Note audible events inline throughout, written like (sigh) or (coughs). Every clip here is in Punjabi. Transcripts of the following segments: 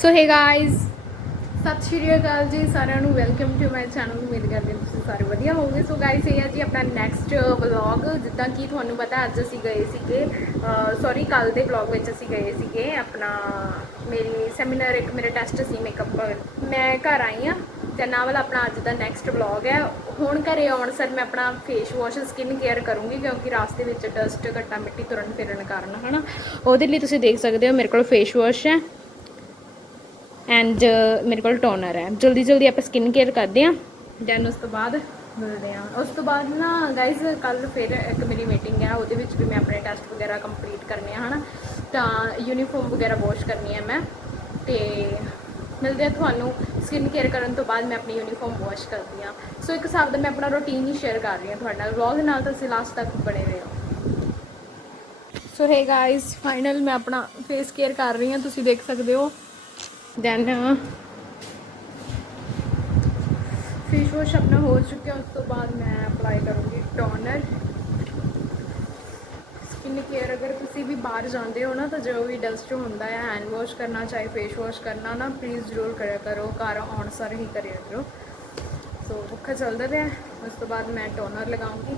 ਸੋ ਹੇ ਗਾਇਜ਼ ਸਤਿ ਸ਼੍ਰੀ ਅਕਾਲ ਜੀ ਸਾਰਿਆਂ ਨੂੰ। ਵੈਲਕਮ ਟੂ ਮਾਈ ਚੈਨਲ ਉਮੀਦ ਕਰਦੇ ਹਾਂ ਤੁਸੀਂ ਸਾਰੇ ਵਧੀਆ ਹੋਵੋਗੇ। ਸੋ ਗਾਇਜ਼ ਇਹ ਹੈ ਜੀ ਆਪਣਾ ਨੈਕਸਟ ਵਲੌਗ ਜਿੱਦਾਂ ਕਿ ਤੁਹਾਨੂੰ ਪਤਾ ਅੱਜ ਅਸੀਂ ਗਏ ਸੀਗੇ ਸੌਰੀ ਕੱਲ ਦੇ ਵਲੌਗ ਵਿੱਚ ਅਸੀਂ ਗਏ ਸੀਗੇ, ਆਪਣਾ ਮੇਰੀ ਸੈਮੀਨਾਰ ਇੱਕ ਮੇਰਾ ਟੈਸਟ ਸੀ ਮੇਕਅਪ ਮੈਂ ਘਰ ਆਈ ਆ ਤੇ ਨਾਲ ਵਾਲਾ ਆਪਣਾ ਅੱਜ ਦਾ ਨੈਕਸਟ ਵਲੌਗ ਹੈ। ਹੁਣ ਘਰੇ ਆਉਣ ਸਰ ਮੈਂ ਆਪਣਾ ਫੇਸ ਵਾਸ਼ ਸਕਿਨ ਕੇਅਰ ਕਰੂੰਗੀ, ਕਿਉਂਕਿ ਰਾਸਤੇ ਵਿੱਚ ਡਸਟ ਘੱਟਾ ਮਿੱਟੀ ਤੁਰਨ ਫਿਰਨ ਕਾਰਨ, ਹਨਾ? ਉਹਦੇ ਲਈ ਤੁਸੀਂ ਦੇਖ ਸਕਦੇ ਹੋ ਮੇਰੇ ਕੋਲ ਫੇਸ ਵਾਸ਼ ਹੈ। ਐਂਡ uh, ਮੇਰੇ ਕੋਲ ਟੋਨਰ ਹੈ। ਜਲਦੀ ਜਲਦੀ ਆਪਾਂ ਸਕਿਨ ਕੇਅਰ ਕਰਦੇ ਹਾਂ। ਦੈਨ ਉਸ ਤੋਂ ਬਾਅਦ ਮਿਲਦੇ ਹਾਂ। ਉਸ ਤੋਂ ਬਾਅਦ ਨਾ ਗਾਇਜ਼ ਕੱਲ ਫਿਰ ਇੱਕ ਮੇਰੀ ਮੀਟਿੰਗ ਹੈ। ਉਹਦੇ ਵਿੱਚ ਵੀ ਮੈਂ ਆਪਣੇ ਟੈਸਟ ਵਗੈਰਾ ਕੰਪਲੀਟ ਕਰਨੇ ਆ, ਹਨਾ? ਤਾਂ ਯੂਨੀਫਾਰਮ ਵਗੈਰਾ ਵਾਸ਼ ਕਰਨੀ ਹੈ ਮੈਂ। ਤੇ ਮਿਲਦੇ ਆ ਤੁਹਾਨੂੰ। ਸਕਿਨ ਕੇਅਰ ਕਰਨ ਤੋਂ ਬਾਅਦ ਮੈਂ ਆਪਣੀ ਯੂਨੀਫਾਰਮ ਵਾਸ਼ ਕਰਦੀ ਹਾਂ। ਸੋ ਇੱਕ ਹਿਸਾਬ ਦਾ ਮੈਂ ਆਪਣਾ ਰੂਟੀਨ ਹੀ ਸ਼ੇਅਰ ਕਰ ਰਹੀ ਹਾਂ ਤੁਹਾਡੇ ਨਾਲ। ਵਲੌਗ ਨਾਲ ਤੁਸੀਂ ਲਾਸਟ ਤੱਕ ਬਣੇ ਰਹੋ ਸੋ ਹੇ ਗਾਇਜ਼ ਫਾਈਨਲ ਮੈਂ ਆਪਣਾ ਫੇਸ ਕੇਅਰ ਕਰ ਰਹੀ ਹਾਂ। ਤੁਸੀਂ ਦੇਖ ਸਕਦੇ ਹੋ। ਦੈਨ ਫੇਸ ਵਾਸ਼ ਆਪਣਾ ਹੋ ਚੁੱਕਿਆ, ਉਸ ਤੋਂ ਬਾਅਦ ਮੈਂ ਅਪਲਾਈ ਕਰੂੰਗੀ ਟੋਨਰ ਸਕਿਨ ਕੇਅਰ ਅਗਰ ਤੁਸੀਂ ਵੀ ਬਾਹਰ ਜਾਂਦੇ ਹੋ ਨਾ, ਤਾਂ ਜੋ ਵੀ ਡਸਟ ਹੁੰਦਾ ਹੈ ਹੈਂਡ ਵਾਸ਼ ਕਰਨਾ ਚਾਹੇ ਫੇਸ ਵਾਸ਼ ਕਰਨਾ ਨਾ ਪਲੀਜ਼ ਜ਼ਰੂਰ ਕਰਿਆ ਕਰੋ, ਘਰ ਆਉਣ ਸਾਰ ਹੀ ਕਰਿਆ ਕਰੋ। ਸੋ ਭੁੱਖਾ ਚੱਲਦਾ ਪਿਆ, ਉਸ ਤੋਂ ਬਾਅਦ ਮੈਂ ਟੋਨਰ ਲਗਾਉਂਗੀ।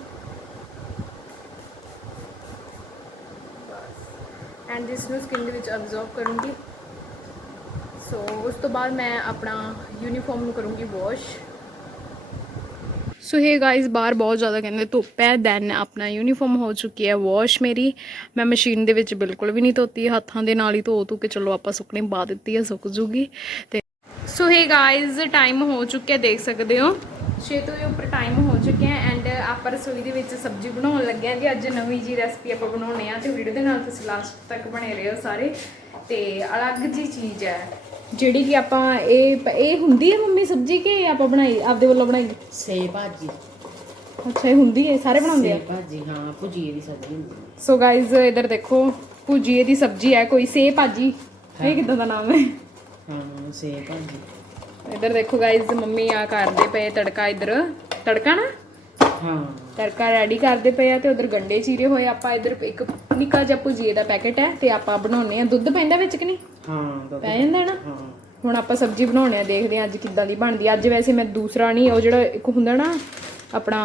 ਐਂਡ ਇਸ ਨੂੰ ਸਕਿਨ ਦੇ ਵਿੱਚ ਅਬਜ਼ਰਵ ਕਰੂੰਗੀ। ਸੋ ਉਸ ਤੋਂ ਬਾਅਦ ਮੈਂ ਆਪਣਾ ਯੂਨੀਫਾਰਮ ਨੂੰ ਕਰੂੰਗੀ ਵਾਸ਼ ਸੋ ਹੇ ਗਾਇਸ ਬਾਹਰ ਬਹੁਤ ਜ਼ਿਆਦਾ ਕਹਿੰਦੇ ਧੁੱਪ ਹੈ ਦੈਨ ਆਪਣਾ ਯੂਨੀਫਾਰਮ ਹੋ ਚੁੱਕੀ ਹੈ ਵਾਸ਼ ਮੇਰੀ ਮੈਂ ਮਸ਼ੀਨ ਦੇ ਵਿੱਚ ਬਿਲਕੁਲ ਵੀ ਨਹੀਂ ਧੋਤੀ ਹੱਥਾਂ ਦੇ ਨਾਲ ਹੀ ਧੋ ਧੋ ਕੇ ਚਲੋ ਆਪਾਂ ਸੁੱਕਣੇ ਪਾ ਦਿੱਤੀ ਹੈ ਸੁੱਕ ਜੂਗੀ ਤੇ ਸੋ ਹੇ ਗਾਇਸ ਟਾਈਮ ਹੋ ਚੁੱਕਿਆ ਦੇਖ ਸਕਦੇ ਹੋ ਛੇ ਤੋਂ ਵੀ ਉੱਪਰ ਟਾਈਮ ਹੋ ਚੁੱਕਿਆ ਐਂਡ ਆਪਾਂ ਰਸੋਈ ਦੇ ਵਿੱਚ ਸਬਜ਼ੀ ਬਣਾਉਣ ਲੱਗੇ ਹਾਂ ਜੀ ਅੱਜ ਨਵੀਂ ਜੀ ਰੈਸਪੀ ਆਪਾਂ ਬਣਾਉਣੇ ਆ ਤੇ ਵੀਡੀਓ ਦੇ ਨਾਲ ਤੁਸੀਂ ਲਾਸਟ ਤੱਕ ਬਣੇ ਰਹੋ ਸਾਰੇ ਤੇ ਅਲੱਗ ਜੀ ਚੀਜ਼ ਹੈ ਜਿਹੜੀ ਕਿ ਆਪਾਂ ਇਹ ਇਹ ਹੁੰਦੀ ਹੈ ਮੰਮੀ ਸਬਜ਼ੀ ਕਿ ਆਪਾਂ ਬਣਾਈ ਆਪਦੇ ਵੱਲੋਂ ਬਣਾਈ? ਸੇ ਭਾਜੀ। ਅੱਛਾ ਇਹ ਹੁੰਦੀ ਹੈ ਸਾਰੇ ਬਣਾਉਂਦੇ ਆ? ਸੇ ਭਾਜੀ ਹਾਂ ਭੁਜੀਏ ਦੀ ਸਬਜ਼ੀ ਹੁੰਦੀ ਸੋ ਗਾਇਜ਼ ਇਧਰ ਦੇਖੋ ਭੁਜੀਏ ਦੀ ਸਬਜ਼ੀ ਹੈ ਕੋਈ ਸੇ ਭਾਜੀ। ਇਹ ਕਿਦਾਂ ਦਾ ਨਾਮ ਹੈ? ਹਾਂ ਸੇ ਭਾਜੀ। ਇਧਰ ਦੇਖੋ ਗਾਇਜ਼ ਮੰਮੀ ਆ ਕਰਦੇ ਪਏ ਤੜਕਾ ਇਧਰ। ਤੜਕਾ ਨਾ? ਹਾਂ। ਤੜਕਾ ਰੈਡੀ ਕਰਦੇ ਪਏ ਆ ਤੇ ਉਧਰ ਗੰਡੇ ਚੀਰੇ ਹੋਏ ਆਪਾਂ ਇਧਰ ਇੱਕ ਨਿੱਕਾ ਜਿਹਾ ਭੁਜੀਏ ਦਾ ਪੈਕੇਟ ਹੈ ਤੇ ਆਪਾਂ ਬਣਾਉਣੇ ਆ। ਦੁੱਧ ਪੈਂਦਾ ਵਿੱਚ ਕਿ ਨਹੀਂ? ਹਾਂ ਪੈ ਜਾਂਦਾ ਨਾ। ਹੁਣ ਆਪਾਂ ਸਬਜ਼ੀ ਬਣਾਉਣੇ ਆ ਦੇਖਦੇ ਆ ਅੱਜ ਕਿੱਦਾਂ ਦੀ ਬਣਦੀ ਆ। ਅੱਜ ਵੈਸੇ ਮੈਂ ਦੂਸਰਾ ਨਹੀਂ ਉਹ ਜਿਹੜਾ ਇੱਕ ਹੁੰਦਾ ਨਾ ਆਪਣਾ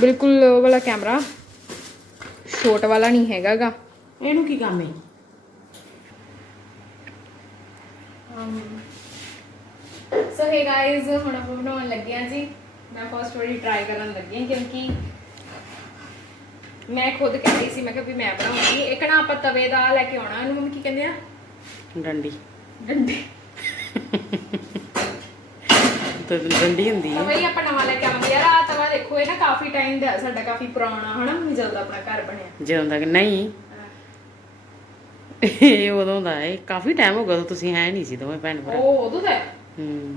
ਬਿਲਕੁਲ ਉਹ ਵਾਲਾ ਕੈਮਰਾ ਛੋਟ ਵਾਲਾ ਨਹੀਂ ਹੈਗਾਗਾ। ਇਹਨੂੰ ਕੀ ਕੰਮ ਹੈ ਸੋ ਹੇ ਗਾਇਜ਼ ਹੁਣ ਆਪਾਂ ਬਣਾਉਣ ਲੱਗੇ ਆ ਜੀ। ਮੈਂ ਫਸਟ ਵਾਰੀ ਟਰਾਈ ਕਰਨ ਲੱਗੀ ਹਾਂ ਕਿਉਂਕਿ ਮੈਂ ਖੁਦ ਕਹਿ ਰਹੀ ਸੀ ਮੈਂ ਕਿਹਾ ਵੀ ਮੈਂ ਬਣਾਉਂਗੀ। ਇੱਕ ਨਾ ਆਪਾਂ ਤਵੇ ਦਾ ਲੈ ਕੇ ਆਉਣਾ ਇਹਨੂੰ ਮੰਮੀ ਕੀ ਕਹਿੰਦੇ ਆ? ਡੰਡੀ। ਡੰਡੇ। ਤੇ ਡੰਡੀ ਹੁੰਦੀ ਹੈ। ਹੀ ਆਪਾਂ ਨਵਾਂ ਲੈ ਕੇ ਆਵਾਂਗੇ। ਯਾਰ ਆ ਤਵਾ ਦੇਖੋ ਇਹ ਨਾ ਕਾਫੀ ਟਾਈਮ ਦਾ ਸਾਡਾ ਕਾਫੀ ਪੁਰਾਣਾ ਹਨਾ? ਵੀ ਜਦ ਆਪਣਾ ਘਰ ਬਣਿਆ। ਜਦੋਂ ਤੱਕ ਨਹੀਂ। ਇਹ ਉਦੋਂ ਦਾ ਹੈ। ਕਾਫੀ ਟਾਈਮ ਹੋ ਗਿਆ ਤੁਸੀਂ ਹੈ ਨਹੀਂ ਸੀ ਦੋਵੇਂ ਭੈਣ ਭਰਾ। ਉਹ ਉਦੋਂ ਦਾ ਹੈ।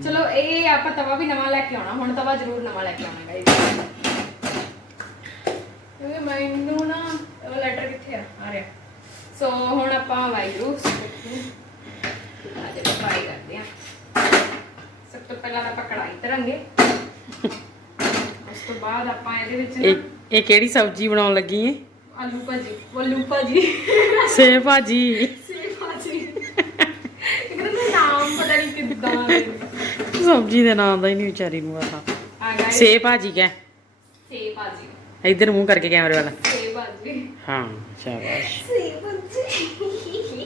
ਚਲੋ ਇਹ ਆਪਾਂ ਤਵਾ ਵੀ ਨਵਾਂ ਲੈ ਕੇ ਆਉਣਾ। ਹੁਣ ਤਵਾ ਜ਼ਰੂਰ ਨਵਾਂ ਲੈ ਕੇ ਗਾਇਜ਼ ਕਿਉਂਕਿ ਮੈਨੂੰ ਨਾ ਉਹ ਲੈਟਰ ਕਿੱਥੇ ਆ? ਆ ਰਿਹਾ। ਸੋ ਹੁਣ ਆਪਾਂ ਵਾਇਰੂ ਅੱਜ ਫਰਾਈ ਕਰਦੇ ਆ ਸਭ ਤੋਂ ਪਹਿਲਾਂ ਆਪਾਂ ਕੜਾਈ ਧਰਾਂਗੇ। ਉਸ ਤੋਂ ਬਾਅਦ ਆਪਾਂ ਇਹਦੇ ਵਿੱਚ ਇਹ ਨਾ ਇਹ ਕਿਹੜੀ ਸਬਜ਼ੀ ਬਣਾਉਣ ਲੱਗੀ ਹੈ ਆਲੂ ਭਾਜੀ। ਵੱਲੂ ਭਾਜੀ। ਸੇ ਭਾਜੀ। ਸੇ ਭਾਜੀ। ਇਹਦਾ ਤਾਂ ਨਾਮ ਪਤਾ ਨਹੀਂ ਕਿੱਦਾਂ। ਸਬਜ਼ੀ ਦੇ ਨਾਮ ਦਾ ਹੀ ਨਹੀਂ ਵਿਚਾਰੀ ਨੂੰ ਪਤਾ। ਆ ਗਾਇਸ ਸੇ ਭਾਜੀ ਕਹਿ। ਸੇ ਭਾਜੀ। ਇੱਧਰ ਮੂੰਹ ਕਰਕੇ ਕੈਮਰੇ ਵਾਲਾ। ਸੇ ਭਾਜੀ ਹਾਂ ਸ਼ਾਬਾਸ਼। ਸੇ ਭਾਜੀ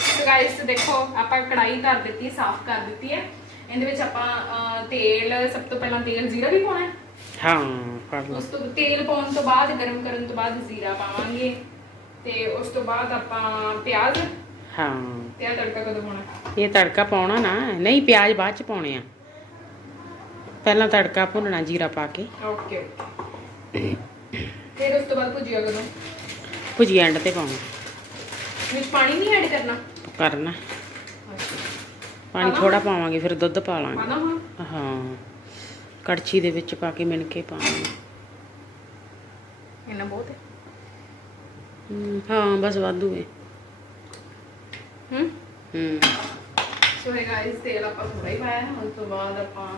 ਸੋ ਗਾਇਸ ਦੇਖੋ ਆਪਾਂ ਕੜਾਈ ਧਰ ਦਿੱਤੀ ਸਾਫ਼ ਕਰ ਦਿੱਤੀ ਹੈ। ਇਹਦੇ ਵਿੱਚ ਆਪਾਂ ਤੇਲ ਸਭ ਤੋਂ ਪਹਿਲਾਂ ਤੇਲ ਜ਼ੀਰਾ ਵੀ ਪਾਉਣਾ ਹੈ। ਹਾਂ ਫੜ ਲਓ। ਉਸ ਤੋਂ ਤੇਲ ਪਾਉਣ ਤੋਂ ਬਾਅਦ ਗਰਮ ਕਰਨ ਤੋਂ ਬਾਅਦ ਜ਼ੀਰਾ ਪਾਵਾਂਗੇ। ਤੇ ਉਸ ਤੋਂ ਬਾਅਦ ਆਪਾਂ ਪਿਆਜ਼। ਹਾਂ। ਤੇ ਆਹ ਤੜਕਾ ਕਦੋਂ ਪਾਉਣਾ? ਇਹ ਤੜਕਾ ਪਾਉਣਾ ਨਾ। ਨਹੀਂ ਪਿਆਜ਼ ਬਾਅਦ ਚ ਪਾਉਣੇ ਆ। ਪਹਿਲਾਂ ਤੜਕਾ ਭੁੰਨਣਾ ਜੀਰਾ ਪਾ ਕੇ। ਓਕੇ। ਫਿਰ ਉਸ ਤੋਂ ਬਾਅਦ ਭੁਜੀਆ ਕਦੋਂ? ਭੁਜੀ ਐਂਡ ਤੇ ਪਾਉਣਾ। ਵਿੱਚ ਪਾਣੀ ਨਹੀਂ ਐਡ ਕਰਨਾ? ਕਰਨਾ। ਪਾਣੀ ਥੋੜਾ ਪਾਵਾਂਗੇ ਫਿਰ ਦੁੱਧ ਪਾ ਲਾਂਗੇ। ਹੁਣ? ਹਾਂ। ਕੜਛੀ ਦੇ ਵਿੱਚ ਪਾ ਕੇ ਮਿਣ ਕੇ ਪਾਵਾਂਗੇ ਇੰਨਾ ਬਹੁਤ ਹੈ। ਬਸ ਵਾਧੂ ਹੈ। ਹੂੰ? ਹੂੰ। ਸੋ ਹੈ ਗਾਇਸ ਤੇਲ ਆਪਾਂ ਥੋੜਾ ਹੀ ਪਾਇਆ ਹੈ ਉਸ ਤੋਂ ਬਾਅਦ ਆਪਾਂ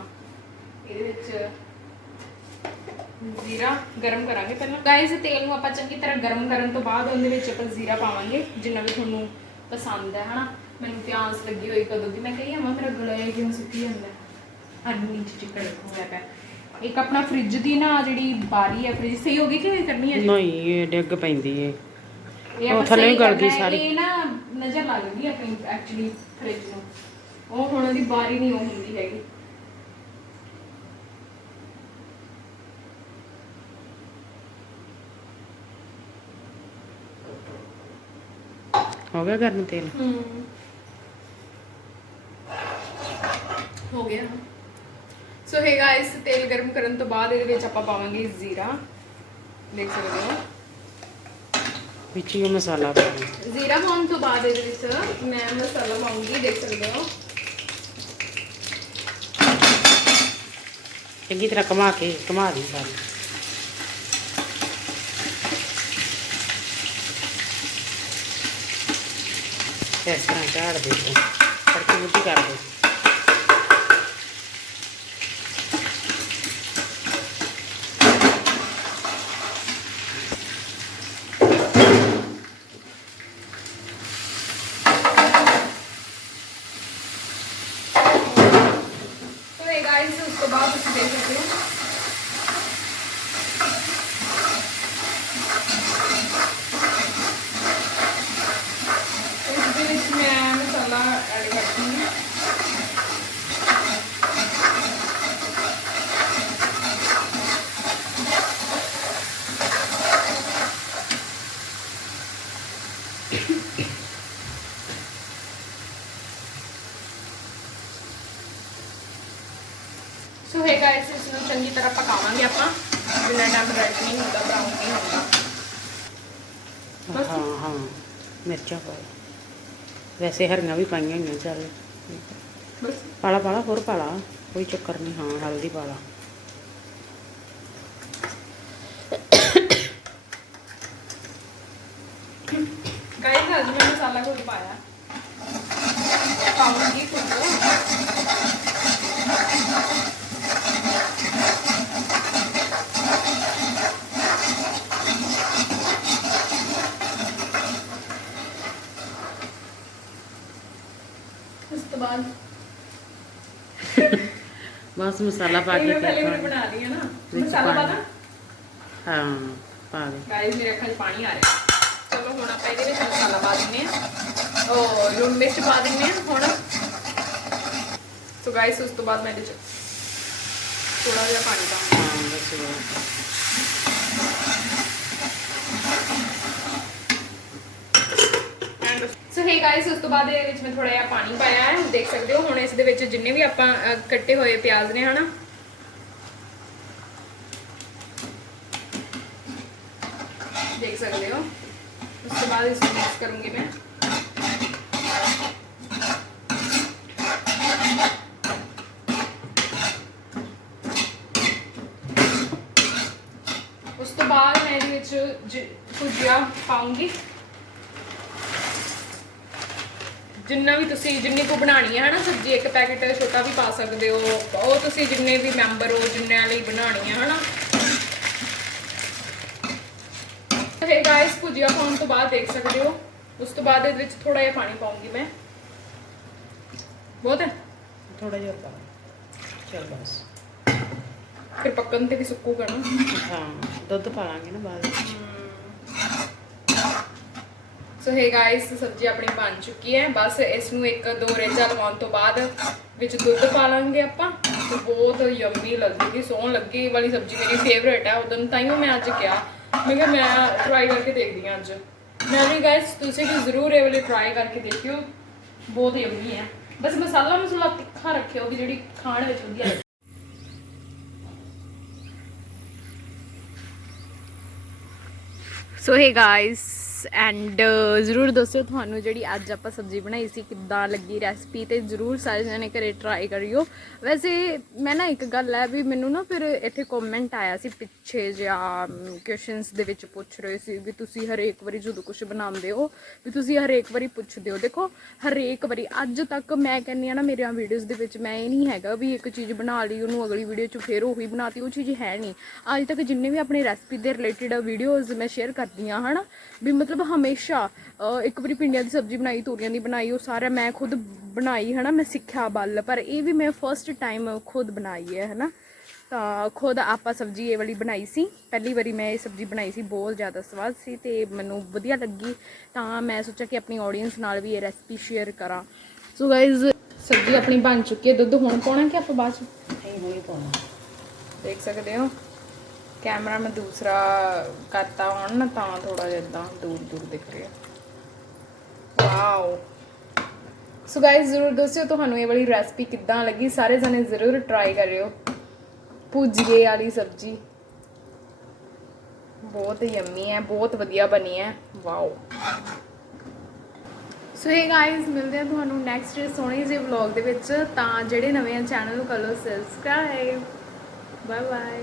ਇਹਦੇ ਵਿੱਚ ਜ਼ੀਰਾ ਗਰਮ ਕਰਾਂਗੇ ਪਹਿਲਾਂ। ਗਾਇਸ ਤੇਲ ਨੂੰ ਆਪਾਂ ਚੰਗੀ ਤਰ੍ਹਾਂ ਗਰਮ ਕਰਨ ਤੋਂ ਬਾਅਦ ਉਹਦੇ ਵਿੱਚ ਆਪਾਂ ਜ਼ੀਰਾ ਪਾਵਾਂਗੇ ਜਿੰਨਾ ਵੀ ਤੁਹਾਨੂੰ ਪਸੰਦ ਹੈ ਹਨਾ? ਮੈਨੂੰ ਧਿਆਨ ਆਸ ਲੱਗੀ ਹੋਈ ਕਦੋਂ ਦੀ। ਮੈਂ ਕਹੀ ਆ ਮੇਰਾ ਗਲਾ ਕਿਉਂ ਸੁੱਕੀ ਜਾਂਦਾ? ਹਰ ਨੀਚੇ ਚਿੱਕੜ ਹੋਇਆ ਪਿਆ। ਇੱਕ ਆਪਣਾ ਫ੍ਰਿਜ ਦੀ ਨਾ ਜਿਹੜੀ ਬਾਰੀ ਹੈ ਫ੍ਰਿਜ ਸਹੀ ਹੋ ਗਈ ਕਿ ਕਰਨੀ ਹੈ ਜੀ? ਨਹੀਂ ਇਹ ਡਿੱਗ ਪੈਂਦੀ ਏ। ਉਹ ਥੱਲੇ ਵੀ ਗਲ ਗਈ ਹੈ। ਸਾਰੀ। ਇਹ ਨਾ ਨਜ਼ਰ ਲੱਗ ਗਈ ਆਪਣੀ ਐਕਚੁਅਲੀ ਫ੍ਰਿਜ ਨੂੰ। ਉਹ ਹੁਣ ਉਹਦੀ ਬਾਰੀ ਨਹੀਂ ਉਹ ਹੁੰਦੀ ਹੈਗੀ। ਹੋ ਗਿਆ ਗਰਮ ਤੇਲ? ਹੂੰ। ਹੋ ਗਿਆ। ਸੋ ਹੈ ਗਾਇਸ ਤੇਲ ਗਰਮ ਕਰਨ ਤੋਂ ਬਾਅਦ ਇਹਦੇ ਵਿੱਚ ਆਪਾਂ ਪਾਵਾਂਗੇ ਜ਼ੀਰਾ। ਦੇਖ ਸਕਦੇ ਹੋ। ਵਿੱਚ ਹੀ ਉਹ ਮਸਾਲਾ ਜ਼ੀਰਾ ਪਾਉਣ ਤੋਂ ਬਾਅਦ ਇਹਦੇ ਵਿੱਚ ਮੈਂ ਮਸਾਲਾ ਪਾਉਂਗੀ ਦੇਖ ਸਕਦੇ ਹੋ। ਚੰਗੀ ਤਰ੍ਹਾਂ ਘੁਮਾ ਕੇ ਘੁਮਾ ਦੀ ਸਾਰੀ। ਇਸ ਤਰ੍ਹਾਂ ਝਾੜ ਦੇ ਤੂੰ ਤੜਕੀ ਮੁੱਠੀ ਕਰ ਦੇ ਸੋ ਇਹ ਗਾਇਸ ਉਸ ਤੋਂ ਬਾਅਦ ਤੁਸੀਂ ਦੇਖ ਸਕਦੇ ਹੋ ਇਸ ਦੇ ਵਿੱਚ ਮੈਂ ਮਸਾਲਾ ਐਡ ਕਰਦੀ ਹਾਂ ਸੋ ਹੈ ਗਾਇਸ ਇਸ ਨੂੰ ਚੰਗੀ ਤਰ੍ਹਾਂ ਪਕਾਵਾਂਗੇ ਆਪਾਂ। ਜਿੰਨਾ ਟਾਈਮ ਰੈਡ ਨਹੀਂ ਹੁੰਦਾ ਬਰਾਊਨ ਨਹੀਂ ਹੁੰਦਾ। ਹਾਂ ਹਾਂ। ਮਿਰਚਾਂ ਪਾ ਵੈਸੇ ਹਰੀਆਂ ਵੀ ਪਾਈਆਂ ਹੋਈਆਂ ਚੱਲ। ਬਸ। ਪਾਲਾ ਪਾਲਾ ਹੋਰ ਪਾਲਾ। ਕੋਈ ਚੱਕਰ ਨਹੀਂ ਹਾਂ ਹਲਦੀ ਪਾਲਾ। (coughs) ਗਾਇਸ ਅੱਜ ਮੈਂ ਮਸਾਲਾ ਕੋਈ ਪਾਇਆ। ਪਾਉਂਗੀ ਕੁਝ ਉਸ ਤੋਂ ਬਾਅਦ ਬਸ ਮਸਾਲਾ ਪਾ ਕੇ ਮੈਂ ਪਹਿਲੇ ਵੀ ਬਣਾ ਲਈ ਹੈ ਨਾ। ਮਸਾਲਾ ਪਾਉਣਾ। ਪਾਣਾ ਹਾਂ ਪਾ ਦੇ। ਗਾਇਸ ਮੇਰੇ ਅੱਖਾਂ 'ਚ ਪਾਣੀ ਆ ਰਿਹਾ। ਚਲੋ ਹੁਣ ਆਪਾਂ ਇਹਦੇ ਵਿੱਚ ਮਸਾਲਾ ਪਾ ਦਿੰਨੇ ਆ ਉਹ ਲੂਣ ਮਿਰਚ ਪਾ ਦਿੰਨੇ ਆ ਹੁਣ। ਸੋ ਗਾਇਸ ਉਸ ਤੋਂ ਬਾਅਦ ਮੈਂ ਇਹਦੇ 'ਚ ਥੋੜਾ ਜਿਹਾ ਪਾਣੀ ਪਾਉਂਗੀ ਹਾਂ ਬਸ ਉਹ। ਸੋ ਹੇ ਗਾਇਸ ਉਸ ਤੋਂ ਬਾਅਦ ਇਹਦੇ ਵਿੱਚ ਮੈਂ ਥੋੜਾ ਜਿਹਾ ਪਾਣੀ ਪਾਇਆ ਹੈ। ਦੇਖ ਸਕਦੇ ਹੋ, ਹੁਣ ਇਸ ਦੇ ਵਿੱਚ ਜਿੰਨੇ ਵੀ ਆਪਾਂ ਕੱਟੇ ਹੋਏ ਪਿਆਜ਼ ਨੇ, ਹਨਾ? ਦੇਖ ਸਕਦੇ ਹੋ। ਉਸ ਤੋਂ ਬਾਅਦ ਇਸ ਨੂੰ ਮਿਕਸ ਕਰੂੰਗੀ ਮੈਂ। ਉਸ ਤੋਂ ਬਾਅਦ ਮੈਂ ਇਹਦੇ ਵਿੱਚ ਜ- ਭੁਜੀਆ ਪਾਉਂਗੀ। ਜਿੰਨਾ ਵੀ ਤੁਸੀਂ ਜਿੰਨੀ ਕੁ ਬਣਾਣੀ ਹੈ ਹਨਾ ਸਬਜ਼ੀ ਇੱਕ ਪੈਕੇਟ ਛੋਟਾ ਵੀ ਪਾ ਸਕਦੇ ਹੋ। ਉਹ ਤੁਸੀਂ ਜਿੰਨੇ ਵੀ ਮੈਂਬਰ ਹੋ ਜਿੰਨਿਆਂ ਲਈ ਬਣਾਣੀ ਹੈ ਹਨਾ। ਤੇ ਗਾਇਸ ਭੁਜੀਆ ਪਾਉਣ ਤੋਂ ਬਾਅਦ ਦੇਖ ਸਕਦੇ ਹੋ। ਉਸ ਤੋਂ ਬਾਅਦ ਇਹਦੇ ਵਿੱਚ ਥੋੜਾ ਜਿਹਾ ਪਾਣੀ ਪਾਉਂਗੀ ਮੈਂ। ਬਹੁਤ ਹੈ? ਥੋੜਾ ਜਿਹਾ ਪਾ ਚਲ ਬਸ। ਫਿਰ ਪੱਕਣ ਤੇ ਵੀ ਸੁੱਕੂਗਾ ਨਾ। ਹਾਂ ਦੁੱਧ ਪਾ ਲਾਂਗੇ ਨਾ ਬਾਅਦ ਵਿੱਚ। ਸੋ ਹੈ ਗਾਇਸ ਸਬਜ਼ੀ ਆਪਣੀ ਬਣ ਚੁੱਕੀ ਹੈ। ਬਸ ਇਸ ਨੂੰ ਇੱਕ ਦੋ ਰੇਜਾ ਲਵਾਉਣ ਤੋਂ ਬਾਅਦ ਵਿੱਚ ਦੁੱਧ ਪਾ ਲਾਂਗੇ ਆਪਾਂ। ਤੇ ਬਹੁਤ ਯੰਮੀ ਲੱਗੇਗੀ ਸੋਹਣ ਲੱਗੀ ਵਾਲੀ ਸਬਜ਼ੀ ਮੇਰੀ ਫੇਵਰੇਟ ਹੈ। ਉਦੋਂ ਤਾਈਓ ਮੈਂ ਅੱਜ ਕਿਹਾ। ਮੈਂ ਕਿਹਾ ਮੈਂ ਟਰਾਈ ਕਰਕੇ ਦੇਖਦੀ ਹਾਂ ਅੱਜ। ਮੈਂ ਵੀ ਗਾਇਸ ਤੁਸੀਂ ਵੀ ਜ਼ਰੂਰ ਇਹ ਵਾਲੀ ਟਰਾਈ ਕਰਕੇ ਦੇਖਿਓ। ਬਹੁਤ ਯੰਮੀ ਹੈ। ਬਸ ਮਸਾਲਾ ਮਸਾਲਾ ਤਿੱਖਾ ਰੱਖਿਓ ਕਿ ਜਿਹੜੀ ਖਾਣ ਵਿੱਚ ਵਧੀਆ ਲੱਗੇ। So hey guys and uh, ਜ਼ਰੂਰ ਦੱਸਿਓ ਤੁਹਾਨੂੰ ਜਿਹੜੀ ਅੱਜ ਆਪਾਂ ਸਬਜ਼ੀ ਬਣਾਈ ਸੀ, ਕਿੱਦਾਂ ਲੱਗੀ ਰੈਸਪੀ ਤੇ ਜ਼ਰੂਰ ਸਾਰੇ ਜਣੇ ਘਰੇ ਟਰਾਈ ਕਰਿਓ। ਵੈਸੇ ਮੈਂ ਨਾ ਇੱਕ ਗੱਲ ਹੈ ਵੀ ਮੈਨੂੰ ਨਾ ਫਿਰ ਇੱਥੇ ਕਮੈਂਟ ਆਇਆ ਸੀ ਪਿੱਛੇ ਜਿਹਾ ਕੁਐਸਚਨਸ ਦੇ ਵਿੱਚ ਪੁੱਛ ਰਹੇ ਸੀ ਵੀ ਤੁਸੀਂ ਹਰੇਕ ਵਾਰੀ ਜਦੋਂ ਕੁਝ ਬਣਾਉਂਦੇ ਹੋ, ਵੀ ਤੁਸੀਂ ਹਰੇਕ ਵਾਰੀ ਪੁੱਛਦੇ ਹੋ। ਦੇਖੋ, ਹਰੇਕ ਵਾਰੀ, ਅੱਜ ਤੱਕ ਮੈਂ ਕਹਿੰਨੀ ਆ ਨਾ ਮੇਰੀਆਂ ਵੀਡੀਓਜ਼ ਦੇ ਵਿੱਚ ਮੈਂ ਇਹ ਨਹੀਂ ਹੈਗਾ ਵੀ ਇੱਕ ਚੀਜ਼ ਬਣਾ ਲਈ, ਉਹਨੂੰ ਅਗਲੀ ਵੀਡੀਓ 'ਚ ਫਿਰ ਉਹੀ ਬਣਾਤੀ, ਉਹ ਚੀਜ਼ ਹੈ ਨਹੀਂ। ਅੱਜ ਤੱਕ ਜਿੰਨੇ ਵੀ ਆਪਣੇ ਰੈਸਪੀ ਦੇ ਰਿਲੇਟਡ ਵੀਡੀਓਜ਼ ਮੈਂ ਸ਼ੇਅਰ ਕਰਦੀ ਆ ਹਨਾ? ਵੀ ਮਤਲਬ ਮਤਲਬ ਹਮੇਸ਼ਾ ਇੱਕ ਵਾਰੀ ਪਿੰਡੀਆਂ ਦੀ ਸਬਜ਼ੀ ਬਣਾਈ ਤੋਰੀਆਂ ਦੀ ਬਣਾਈ ਉਹ ਸਾਰਾ ਮੈਂ ਖੁਦ ਬਣਾਈ ਹਨਾ ਮੈਂ ਸਿੱਖਿਆ ਬਲ। ਪਰ ਇਹ ਵੀ ਮੈਂ ਫਰਸਟ ਟਾਈਮ ਖੁਦ ਬਣਾਈ ਹੈ ਹਨਾ। ਤਾਂ ਖੁਦ ਆਪਾਂ ਸਬਜ਼ੀ ਇਹ ਵਾਲੀ ਬਣਾਈ ਸੀ। ਪਹਿਲੀ ਵਾਰੀ ਮੈਂ ਇਹ ਸਬਜ਼ੀ ਬਣਾਈ ਸੀ ਬਹੁਤ ਜ਼ਿਆਦਾ ਸਵਾਦ ਸੀ ਤੇ ਮੈਨੂੰ ਵਧੀਆ ਲੱਗੀ। ਤਾਂ ਮੈਂ ਸੋਚਿਆ ਕਿ ਆਪਣੀ ਆਡੀਅנס ਨਾਲ ਵੀ ਇਹ ਰੈਸਪੀ ਸ਼ੇਅਰ ਕਰਾਂ। ਸੋ ਗਾਇਜ਼ ਸਬਜ਼ੀ ਆਪਣੀ ਬਣ ਚੁੱਕੀ ਹੈ। ਦੁੱਧ ਹੁਣ ਪਾਉਣਾ ਕਿ ਆਪਾਂ ਬਾਅਦ ਚ? ਨਹੀਂ ਹੋਈ ਪਾਉਣਾ। ਦੇਖ ਸਕਦੇ ਹੋ। ਕੈਮਰਾ ਮੈਂ ਦੂਸਰਾ ਕਰਤਾ ਹੁਣ ਨਾ ਤਾਂ ਥੋੜਾ ਜਿਹਾ ਇਦਾਂ ਦੂਰ ਦੂਰ ਦਿਖ ਰਿਹਾ। ਵਾਓ ਸੋ ਗਾਇਜ਼ ਜ਼ਰੂਰ ਦੱਸਿਓ ਤੁਹਾਨੂੰ ਇਹ ਵਾਲੀ ਰੈਸਪੀ ਕਿੱਦਾਂ ਲੱਗੀ? ਸਾਰੇ ਜਣੇ ਜ਼ਰੂਰ ਟਰਾਈ ਕਰਿਓ। ਭੁਜੀਏ ਵਾਲੀ ਸਬਜ਼ੀ। ਬਹੁਤ ਯੰਮੀ ਹੈ, ਬਹੁਤ ਵਧੀਆ ਬਣੀ ਹੈ। ਵਾਓ ਸੋ ਇਹ ਗਾਇਜ਼ ਮਿਲਦੇ ਆ ਤੁਹਾਨੂੰ ਨੈਕਸਟ ਸੋਹਣੇ ਜਿਹੇ ਵਲੌਗ ਦੇ ਵਿੱਚ। ਤਾਂ ਜਿਹੜੇ ਨਵੇਂ ਆ ਚੈਨਲ ਨੂੰ ਕਰ ਲਓ ਸਬਸਕ੍ਰਾਈਬ ਬਾਏ ਬਾਏ